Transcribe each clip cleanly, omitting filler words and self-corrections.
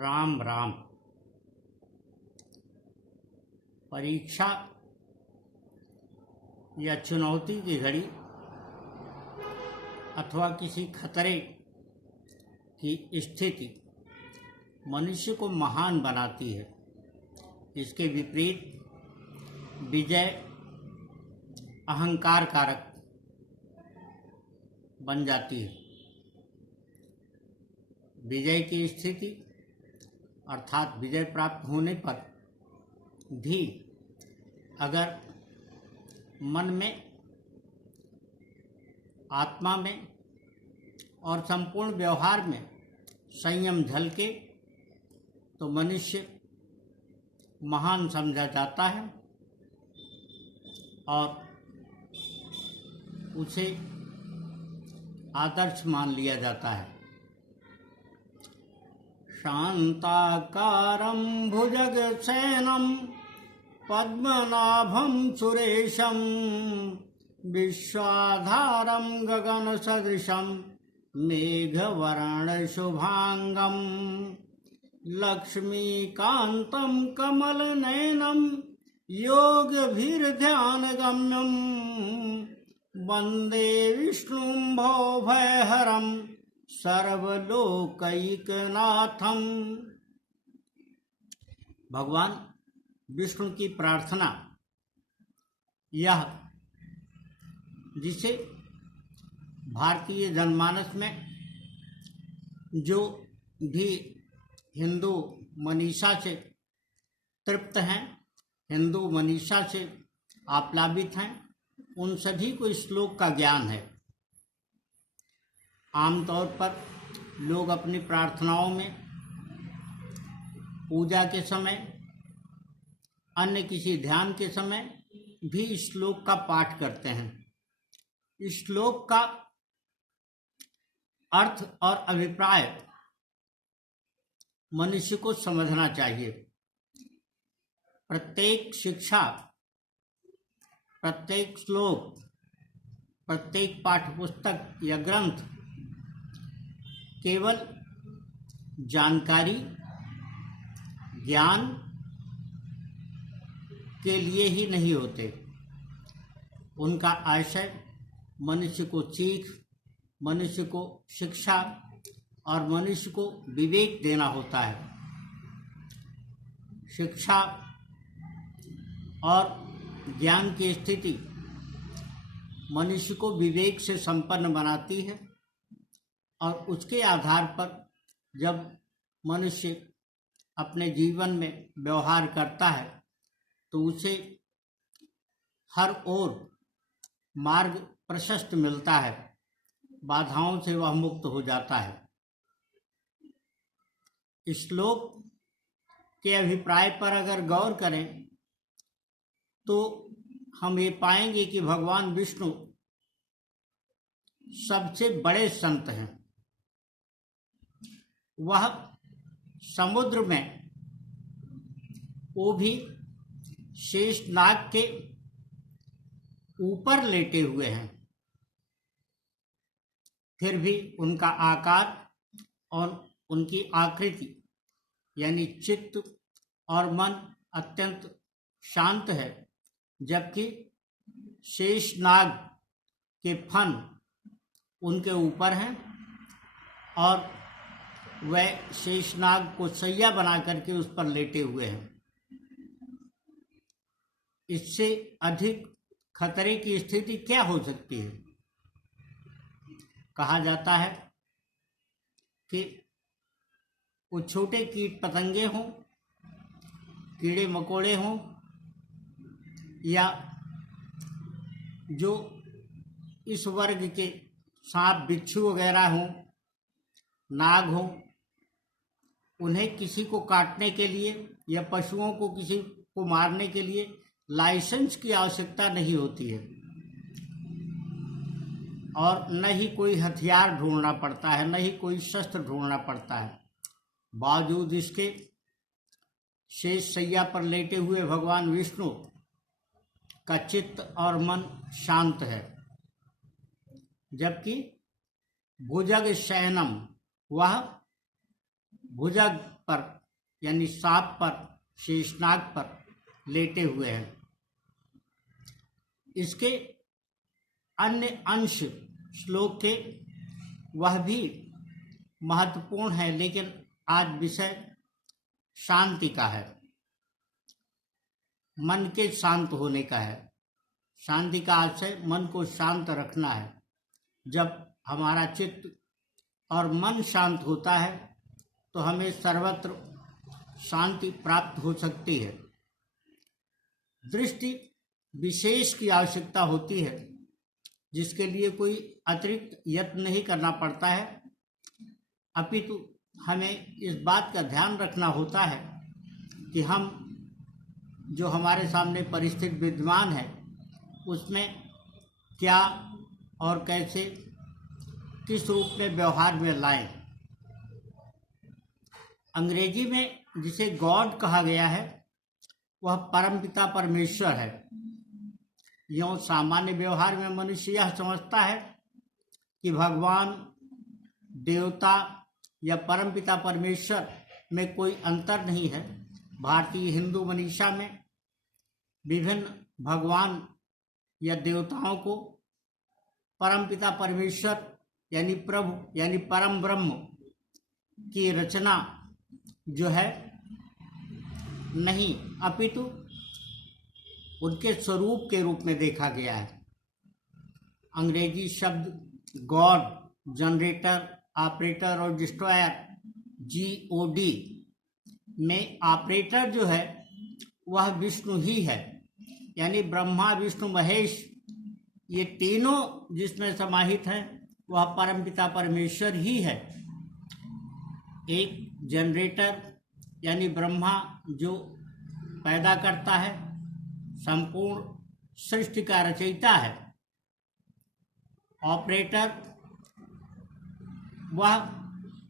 राम राम। परीक्षा या चुनौती की घड़ी अथवा किसी खतरे की स्थिति मनुष्य को महान बनाती है। इसके विपरीत विजय अहंकार कारक बन जाती है। विजय की स्थिति अर्थात विजय प्राप्त होने पर भी अगर मन में, आत्मा में और संपूर्ण व्यवहार में संयम झलके तो मनुष्य महान समझा जाता है और उसे आदर्श मान लिया जाता है। शांताकारं भुजगशयनं पद्मनाभं सुरेशं विश्वाधारं गगनसदृशं मेघवर्णशुभांगं लक्ष्मीकान्तं कमलनयनं योगभिर्ध्यानगम्यं वन्दे विष्णुं भवभयहरं सर्वलोकैकनाथम। भगवान विष्णु की प्रार्थना यह जिसे भारतीय जनमानस में जो भी हिंदू मनीषा से तृप्त हैं, हिंदू मनीषा से आप्लावित हैं, उन सभी को इस श्लोक का ज्ञान है। आमतौर पर लोग अपनी प्रार्थनाओं में, पूजा के समय, अन्य किसी ध्यान के समय भी इस श्लोक का पाठ करते हैं। इस श्लोक का अर्थ और अभिप्राय मनुष्य को समझना चाहिए। प्रत्येक शिक्षा, प्रत्येक श्लोक, प्रत्येक पाठ्यपुस्तक या ग्रंथ केवल जानकारी, ज्ञान के लिए ही नहीं होते। उनका आशय मनुष्य को सीख, मनुष्य को शिक्षा और मनुष्य को विवेक देना होता है। शिक्षा और ज्ञान की स्थिति मनुष्य को विवेक से संपन्न बनाती है और उसके आधार पर जब मनुष्य अपने जीवन में व्यवहार करता है तो उसे हर ओर मार्ग प्रशस्त मिलता है, बाधाओं से वह मुक्त हो जाता है। इस श्लोक के अभिप्राय पर अगर गौर करें तो हम ये पाएंगे कि भगवान विष्णु सबसे बड़े संत हैं। वह समुद्र में, वो भी शेषनाग के ऊपर लेटे हुए हैं, फिर भी उनका आकार और उनकी आकृति यानी चित्त और मन अत्यंत शांत है, जबकि शेषनाग के फन उनके ऊपर हैं और वह शेषनाग को सैया बना करके उस पर लेटे हुए हैं। इससे अधिक खतरे की स्थिति क्या हो सकती है? कहा जाता है कि वो छोटे कीट पतंगे हों, कीड़े मकोड़े हों या जो इस वर्ग के सांप बिच्छू वगैरह हों, नाग हों, उन्हें किसी को काटने के लिए या पशुओं को किसी को मारने के लिए लाइसेंस की आवश्यकता नहीं होती है और न ही कोई हथियार ढूंढना पड़ता है, न ही कोई शस्त्र ढूंढना पड़ता है। बावजूद इसके शेष शैया पर लेटे हुए भगवान विष्णु का चित्त और मन शांत है, जबकि भुजग शयनम, वह भुजग पर यानी सांप पर, शेषनाग पर लेटे हुए हैं। इसके अन्य अंश श्लोक के वह भी महत्वपूर्ण है, लेकिन आज विषय शांति का है, मन के शांत होने का है। शांति का आशय मन को शांत रखना है। जब हमारा चित्त और मन शांत होता है तो हमें सर्वत्र शांति प्राप्त हो सकती है। दृष्टि विशेष की आवश्यकता होती है, जिसके लिए कोई अतिरिक्त यत्न नहीं करना पड़ता है, अपितु हमें इस बात का ध्यान रखना होता है कि हम जो हमारे सामने परिस्थिति विद्यमान है उसमें क्या और कैसे, किस रूप में व्यवहार में लाएं। अंग्रेजी में जिसे गॉड कहा गया है वह परमपिता परमेश्वर है। यूँ सामान्य व्यवहार में मनुष्य यह समझता है कि भगवान, देवता या परमपिता परमेश्वर में कोई अंतर नहीं है। भारतीय हिंदू मनीषा में विभिन्न भगवान या देवताओं को परमपिता परमेश्वर यानी प्रभु यानी परम ब्रह्म की रचना जो है नहीं, अपितु उनके स्वरूप के रूप में देखा गया है। अंग्रेजी शब्द गॉड, जनरेटर, ऑपरेटर और डिस्ट्रॉयर GOD में ऑपरेटर जो है वह विष्णु ही है, यानी ब्रह्मा विष्णु महेश, ये तीनों जिसमें समाहित हैं वह परमपिता परमेश्वर ही है। एक जनरेटर यानी ब्रह्मा जो पैदा करता है, संपूर्ण सृष्टि का रचयिता है। ऑपरेटर वह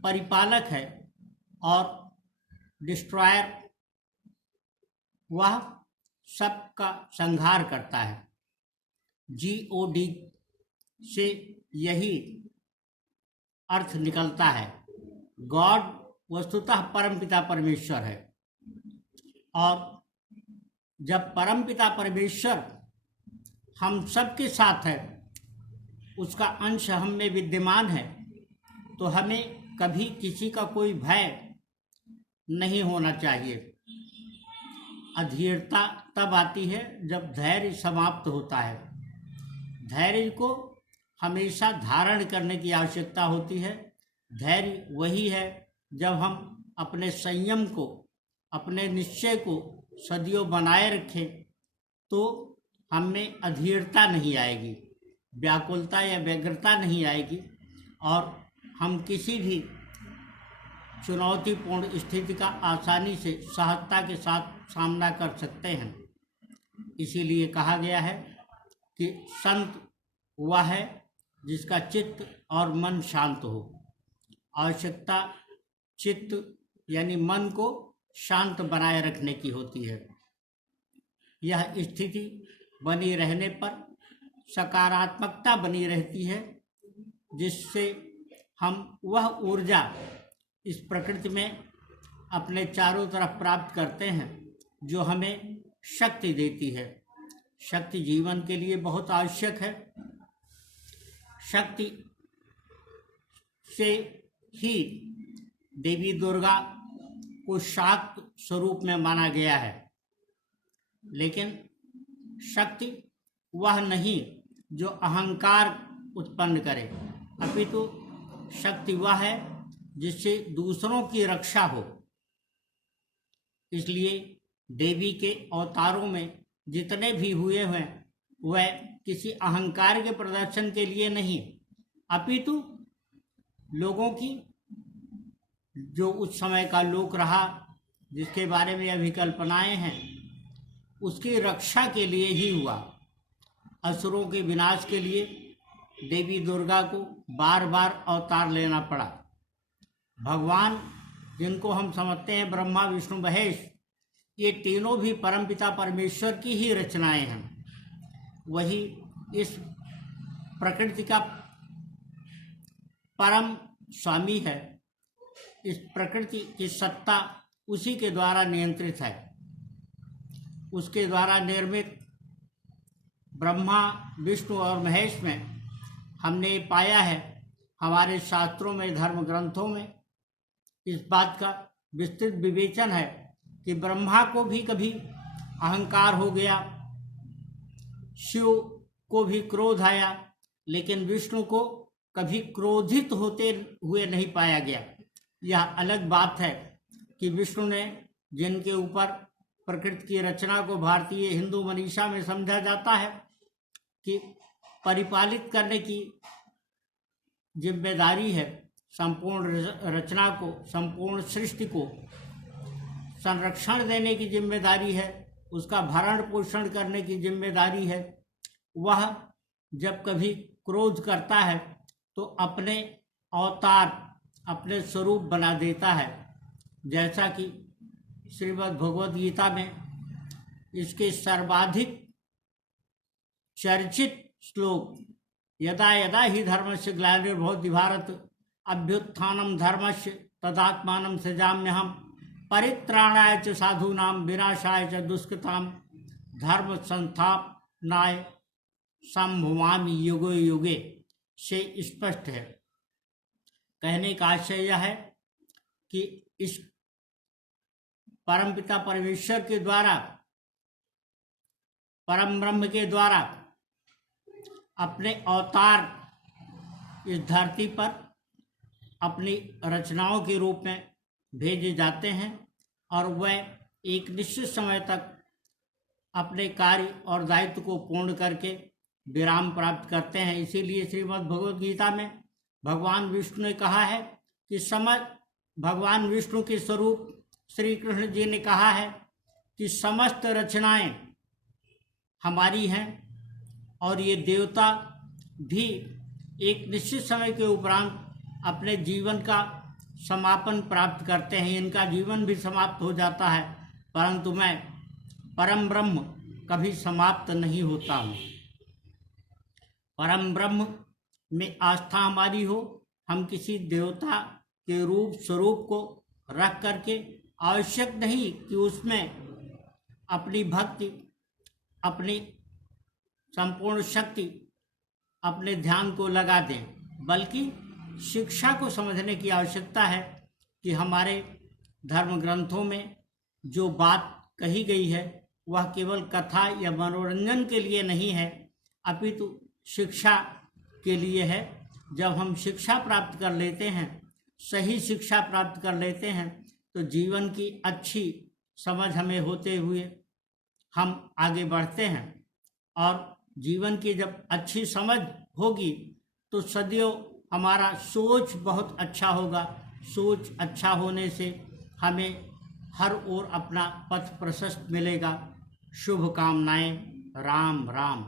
परिपालक है और डिस्ट्रॉयर वह सबका संहार करता है। GOD से यही अर्थ निकलता है। गॉड वस्तुतः परमपिता परमेश्वर है, और जब परमपिता परमेश्वर हम सबके साथ है, उसका अंश हम में विद्यमान है, तो हमें कभी किसी का कोई भय नहीं होना चाहिए। अधीरता तब आती है जब धैर्य समाप्त होता है। धैर्य को हमेशा धारण करने की आवश्यकता होती है। धैर्य वही है जब हम अपने संयम को, अपने निश्चय को सदियों बनाए रखें, तो हम में अधीरता नहीं आएगी, व्याकुलता या व्यग्रता नहीं आएगी, और हम किसी भी चुनौतीपूर्ण स्थिति का आसानी से सहजता के साथ सामना कर सकते हैं। इसीलिए कहा गया है कि संत वह है जिसका चित्त और मन शांत हो। आवश्यकता चित्त यानी मन को शांत बनाए रखने की होती है। यह स्थिति बनी रहने पर सकारात्मकता बनी रहती है, जिससे हम वह ऊर्जा इस प्रकृति में अपने चारों तरफ प्राप्त करते हैं जो हमें शक्ति देती है। शक्ति जीवन के लिए बहुत आवश्यक है। शक्ति से ही देवी दुर्गा को शाक्त स्वरूप में माना गया है, लेकिन शक्ति वह नहीं जो अहंकार उत्पन्न करे, अपितु शक्ति वह है जिससे दूसरों की रक्षा हो। इसलिए देवी के अवतारों में जितने भी हुए हैं वह किसी अहंकार के प्रदर्शन के लिए नहीं, अपितु लोगों की, जो उस समय का लोक रहा जिसके बारे में अभी कल्पनाएं हैं, उसकी रक्षा के लिए ही हुआ। असुरों के विनाश के लिए देवी दुर्गा को बार बार अवतार लेना पड़ा। भगवान जिनको हम समझते हैं ब्रह्मा विष्णु महेश, ये तीनों भी परमपिता परमेश्वर की ही रचनाएं हैं। वही इस प्रकृति का परम स्वामी है, इस प्रकृति की सत्ता उसी के द्वारा नियंत्रित है। उसके द्वारा निर्मित ब्रह्मा, विष्णु और महेश में हमने पाया है, हमारे शास्त्रों में, धर्म ग्रंथों में इस बात का विस्तृत विवेचन है कि ब्रह्मा को भी कभी अहंकार हो गया, शिव को भी क्रोध आया, लेकिन विष्णु को कभी क्रोधित होते हुए नहीं पाया गया। यह अलग बात है कि विष्णु ने, जिनके ऊपर प्रकृति की रचना को भारतीय हिंदू मनीषा में समझा जाता है कि परिपालित करने की जिम्मेदारी है, संपूर्ण रचना को, संपूर्ण सृष्टि को संरक्षण देने की जिम्मेदारी है, उसका भरण पोषण करने की जिम्मेदारी है। वह जब कभी क्रोध करता है तो अपने अवतार, अपने स्वरूप बना देता है, जैसा कि श्रीमद् भगवद गीता में इसके सर्वाधिक चर्चित श्लोक, यदा यदा ही धर्मस्य ग्लानिर्भवति भारत अभ्युत्थानम धर्मस्य तदात्मानं सृजाम्यहम् परित्राणाय च साधूनां विनाशाय च दुष्कृतां धर्म संस्थापनाय संभवामि युगे युगे से स्पष्ट है। कहने का आशय यह है कि इस परमपिता परमेश्वर के द्वारा, परम ब्रह्म के द्वारा अपने अवतार इस धरती पर अपनी रचनाओं के रूप में भेजे जाते हैं और वह एक निश्चित समय तक अपने कार्य और दायित्व को पूर्ण करके विराम प्राप्त करते हैं। इसीलिए श्रीमद् भगवद गीता में भगवान विष्णु ने कहा है कि भगवान विष्णु के स्वरूप श्री कृष्ण जी ने कहा है कि समस्त रचनाएं हमारी हैं और ये देवता भी एक निश्चित समय के उपरांत अपने जीवन का समापन प्राप्त करते हैं, इनका जीवन भी समाप्त हो जाता है, परंतु मैं परम ब्रह्म कभी समाप्त नहीं होता हूँ। परम ब्रह्म में आस्था हमारी हो, हम किसी देवता के रूप स्वरूप को रख करके आवश्यक नहीं कि उसमें अपनी भक्ति, अपनी संपूर्ण शक्ति, अपने ध्यान को लगा दें, बल्कि शिक्षा को समझने की आवश्यकता है कि हमारे धर्म ग्रंथों में जो बात कही गई है वह केवल कथा या मनोरंजन के लिए नहीं है, अपितु शिक्षा के लिए है। जब हम शिक्षा प्राप्त कर लेते हैं, सही शिक्षा प्राप्त कर लेते हैं, तो जीवन की अच्छी समझ हमें होते हुए हम आगे बढ़ते हैं और जीवन की जब अच्छी समझ होगी तो सदियों हमारा सोच बहुत अच्छा होगा। सोच अच्छा होने से हमें हर ओर अपना पथ प्रशस्त मिलेगा। शुभकामनाएं। राम राम।